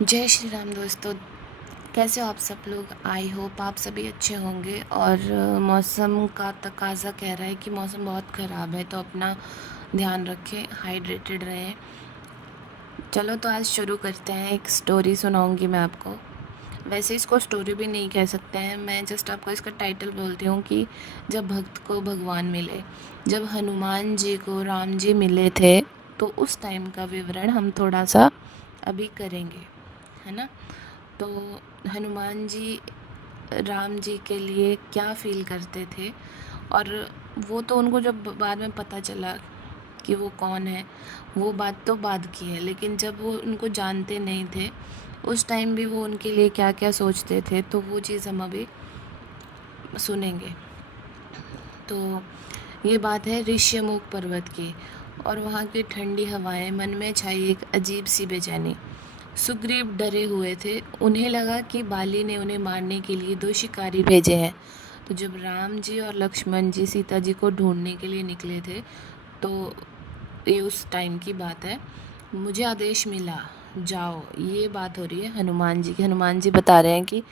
जय श्री राम दोस्तों। कैसे हो आप सब लोग? आई होप आप सभी अच्छे होंगे। और मौसम का तकाज़ा कह रहा है कि मौसम बहुत ख़राब है, तो अपना ध्यान रखें, हाइड्रेटेड रहें। चलो तो आज शुरू करते हैं। एक स्टोरी सुनाऊंगी मैं आपको। वैसे इसको स्टोरी भी नहीं कह सकते हैं, मैं जस्ट आपको इसका टाइटल बोलती हूँ कि जब भक्त को भगवान मिले। जब हनुमान जी को राम जी मिले थे, तो उस टाइम का विवरण हम थोड़ा सा अभी करेंगे, है ना। तो हनुमान जी राम जी के लिए क्या फ़ील करते थे, और वो तो उनको जब बाद में पता चला कि वो कौन है, वो बात तो बाद की है, लेकिन जब वो उनको जानते नहीं थे उस टाइम भी वो उनके लिए क्या क्या सोचते थे, तो वो चीज़ हम अभी सुनेंगे। तो ये बात है ऋष्यमुख पर्वत की, और वहाँ की ठंडी हवाएं, मन में छाई एक अजीब सी बेचैनी। सुग्रीव डरे हुए थे, उन्हें लगा कि बाली ने उन्हें मारने के लिए 2 शिकारी भेजे हैं। तो जब राम जी और लक्ष्मण जी सीता जी को ढूंढने के लिए निकले थे, तो ये उस टाइम की बात है। मुझे आदेश मिला, जाओ। ये बात हो रही है हनुमान जी की। हनुमान जी बता रहे हैं कि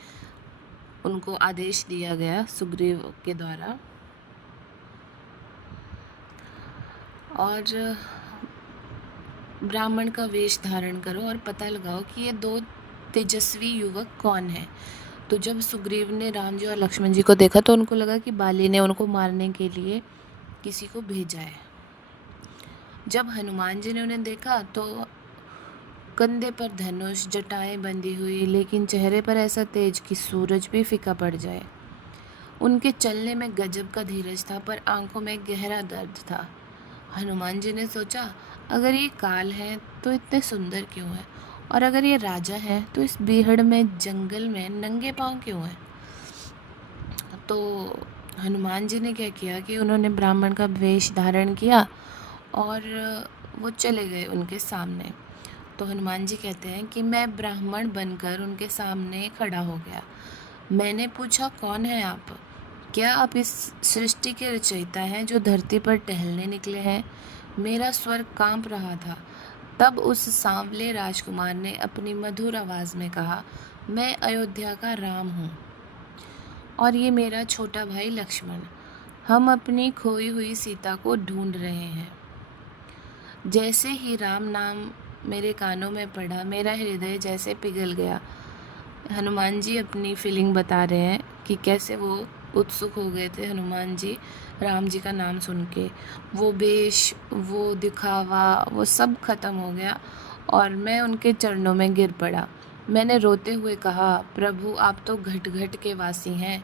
उनको आदेश दिया गया सुग्रीव के द्वारा। और ब्राह्मण का वेश धारण करो और पता लगाओ कि ये 2 तेजस्वी युवक कौन हैं। तो जब सुग्रीव ने राम जी और लक्ष्मण जी को देखा, तो उनको लगा कि बाली ने उनको मारने के लिए किसी को भेजा है। जब हनुमान जी ने उन्हें देखा, तो कंधे पर धनुष, जटाएं बंधी हुई, लेकिन चेहरे पर ऐसा तेज कि सूरज भी फीका पड़ जाए। उनके चलने में गजब का धीरज था, पर आंखों में गहरा दर्द था। हनुमान जी ने सोचा, अगर ये काल है तो इतने सुंदर क्यों है, और अगर ये राजा है तो इस बीहड़ में, जंगल में नंगे पांव क्यों है। तो हनुमान जी ने क्या किया कि उन्होंने ब्राह्मण का वेश धारण किया और वो चले गए उनके सामने। तो हनुमान जी कहते हैं कि मैं ब्राह्मण बनकर उनके सामने खड़ा हो गया। मैंने पूछा, कौन है आप? क्या आप इस सृष्टि के रचयिता हैं जो धरती पर टहलने निकले हैं? मेरा स्वर कांप रहा था। तब उस सांवले राजकुमार ने अपनी मधुर आवाज़ में कहा, मैं अयोध्या का राम हूँ, और ये मेरा छोटा भाई लक्ष्मण। हम अपनी खोई हुई सीता को ढूंढ रहे हैं। जैसे ही राम नाम मेरे कानों में पड़ा, मेरा हृदय जैसे पिघल गया। हनुमान जी अपनी फीलिंग बता रहे हैं कि कैसे वो उत्सुक हो गए थे हनुमान जी राम जी का नाम सुन के। वो वेश, वो दिखावा, वो सब खत्म हो गया, और मैं उनके चरणों में गिर पड़ा। मैंने रोते हुए कहा, प्रभु आप तो घट घट के वासी हैं,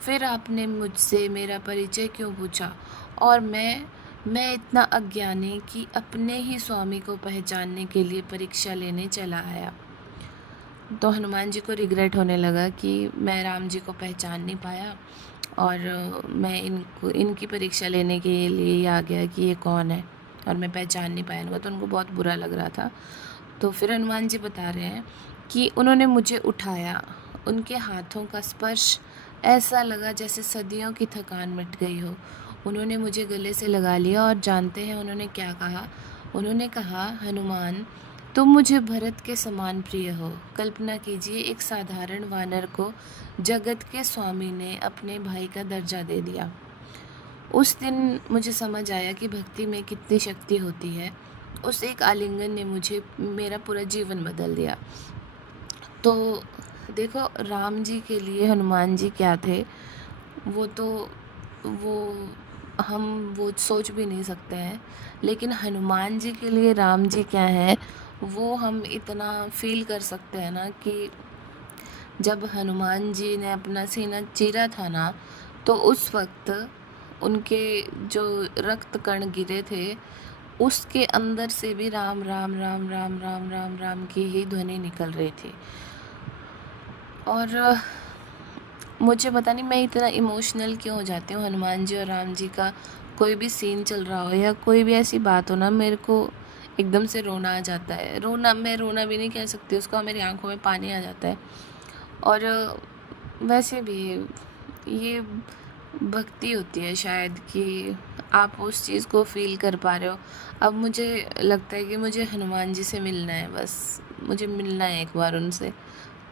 फिर आपने मुझसे मेरा परिचय क्यों पूछा? और मैं इतना अज्ञानी कि अपने ही स्वामी को पहचानने के लिए परीक्षा लेने चला आया। तो हनुमान जी को रिग्रेट होने लगा कि मैं राम जी को पहचान नहीं पाया, और मैं इनकी परीक्षा लेने के लिए ही आ गया कि ये कौन है, और मैं पहचान नहीं पाया इनको। तो उनको बहुत बुरा लग रहा था। तो फिर हनुमान जी बता रहे हैं कि उन्होंने मुझे उठाया। उनके हाथों का स्पर्श ऐसा लगा जैसे सदियों की थकान मिट गई हो। उन्होंने मुझे गले से लगा लिया, और जानते हैं उन्होंने क्या कहा? उन्होंने कहा, हनुमान तुम मुझे भरत के समान प्रिय हो। कल्पना कीजिए, एक साधारण वानर को जगत के स्वामी ने अपने भाई का दर्जा दे दिया। उस दिन मुझे समझ आया कि भक्ति में कितनी शक्ति होती है। उस एक आलिंगन ने मुझे, मेरा पूरा जीवन बदल दिया। तो देखो, राम जी के लिए हनुमान जी क्या थे, वो तो वो हम वो सोच भी नहीं सकते हैं। लेकिन हनुमान जी के लिए राम जी क्या हैं, वो हम इतना फील कर सकते हैं ना, कि जब हनुमान जी ने अपना सीना चीरा था ना, तो उस वक्त उनके जो रक्त कण गिरे थे, उसके अंदर से भी राम राम राम राम राम राम राम की ही ध्वनि निकल रही थी। और मुझे पता नहीं मैं इतना इमोशनल क्यों हो जाती हूँ। हनुमान जी और राम जी का कोई भी सीन चल रहा हो या कोई भी ऐसी बात हो ना, मेरे को एकदम से रोना आ जाता है। मैं रोना भी नहीं कह सकती उसको, मेरी आंखों में पानी आ जाता है। और वैसे भी ये भक्ति होती है शायद, कि आप उस चीज़ को फ़ील कर पा रहे हो। अब मुझे लगता है कि मुझे हनुमान जी से मिलना है, बस मुझे मिलना है एक बार उनसे।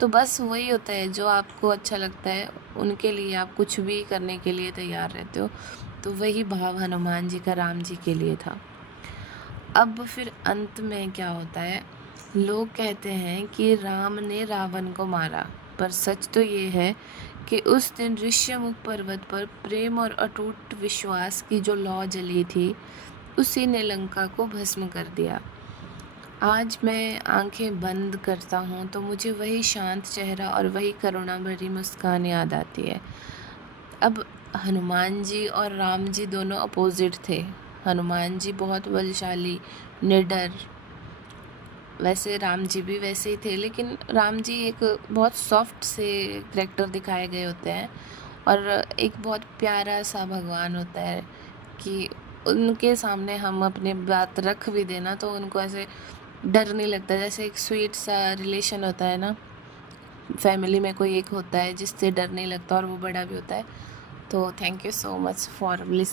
तो बस वही होता है, जो आपको अच्छा लगता है उनके लिए आप कुछ भी करने के लिए तैयार रहते हो। तो वही भाव हनुमान जी का राम जी के लिए था। अब फिर अंत में क्या होता है, लोग कहते हैं कि राम ने रावण को मारा, पर सच तो ये है कि उस दिन ऋष्यमुख पर्वत पर प्रेम और अटूट विश्वास की जो लौ जली थी, उसी ने लंका को भस्म कर दिया। आज मैं आंखें बंद करता हूँ तो मुझे वही शांत चेहरा और वही करुणा भरी मुस्कान याद आती है। अब हनुमान जी और राम जी दोनों अपोजिट थे। हनुमान जी बहुत बलशाली, निडर, वैसे राम जी भी वैसे ही थे, लेकिन राम जी एक बहुत सॉफ्ट से करैक्टर दिखाए गए होते हैं और एक बहुत प्यारा सा भगवान होता है कि उनके सामने हम अपनी बात रख भी देना तो उनको ऐसे डर नहीं लगता। जैसे एक स्वीट सा रिलेशन होता है ना, फैमिली में कोई एक होता है जिससे डर नहीं लगता और वो बड़ा भी होता है। तो thank you so much for listening.